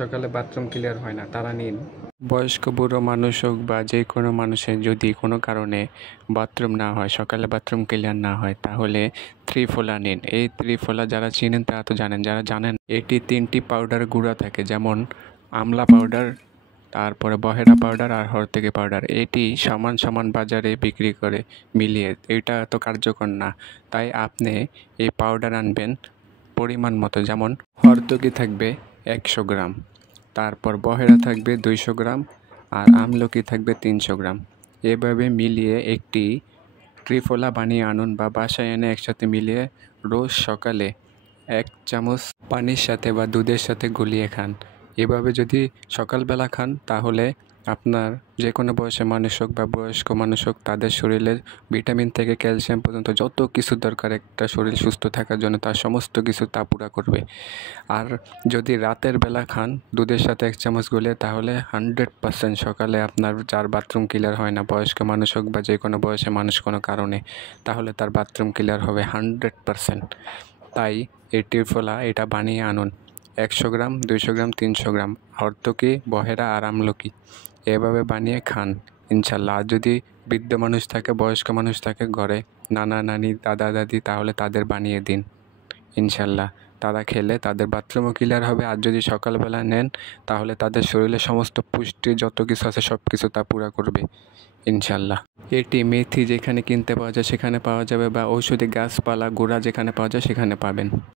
সকালে bathroom clear হয় না তারা নিন। বয়স্ক বুড়ো মানুষ হোক বা যে কোনো মানুষের যদি কোনো কারণে বাথরুম না হয়, সকালে বাথরুম ক্লিয়ার না হয়, তাহলে ত্রিফলা নিন। এই ত্রিফলা যারা চিনেন তারা তো জানেন, যারা জানেন এটি 3টি পাউডার গুঁড়া থাকে, যেমন আমলা পাউডার, তারপরে বহেরা পাউডার আর হরতকি পাউডার। এটি সমান সমান বাজারে বিক্রি করে মিলিয়ে। এটা এত কার্যকর না, তাই আপনি এই পাউডার আনবেন পরিমাণ মতো। যেমন হরতকি থাকবে 100 গ্রাম, তারপর বহেরা থাকবে 200 গ্রাম, আর আমলকি থাকবে 300 গ্রাম। এভাবে মিলিয়ে একটি ত্রিফলা বানিয়ে আনুন বা বাসায় এনে একসাথে মিলিয়ে রোজ সকালে 1 চামচ পানির সাথে বা দুধের সাথে গুলিয়ে খান। এভাবে যদি সকালবেলা খান তাহলে আপনার যে কোনো বয়সের মানুষ হোক বা বয়স্ক মানুষ হোক, তাদের শরীরের ভিটামিন থেকে ক্যালসিয়াম পর্যন্ত যত কিছু দরকার একটা শরীর সুস্থ থাকার জন্য, তার সমস্ত কিছু তা পুরা করবে। আর যদি রাতের বেলা খান দুধের সাথে 1 চামচ গুলে, তাহলে 100% সকালে আপনার যার বাথরুম ক্লিয়ার হয় না, বয়স্ক মানুষ হোক বা যে কোনো বয়সের মানুষ কোনো কারণে, তাহলে তার বাথরুম ক্লিয়ার হবে 100%। তাই এই ত্রিফলা এটা বানিয়ে আনুন 100 গ্রাম, 200 গ্রাম, 300 গ্রাম হরতকি, বহেরা আর আমলকি। এভাবে বানিয়ে খান ইনশাল্লাহ। আর যদি বৃদ্ধ মানুষ থাকে, বয়স্ক মানুষ থাকে ঘরে, নানা নানি, দাদা দাদি, তাহলে তাদের বানিয়ে দিন ইনশাল্লাহ। তারা খেলে তাদের বাথরুমও ক্লিয়ার হবে। আর যদি সকালবেলা নেন তাহলে তাদের শরীরে সমস্ত পুষ্টি যত কিছু আছে সব কিছু তা পুরা করবে ইনশাল্লাহ। এটি মেথি যেখানে কিনতে পাওয়া যায় সেখানে পাওয়া যাবে, বা ঔষধি গাছপালা গুঁড়া যেখানে পাওয়া যায় সেখানে পাবেন।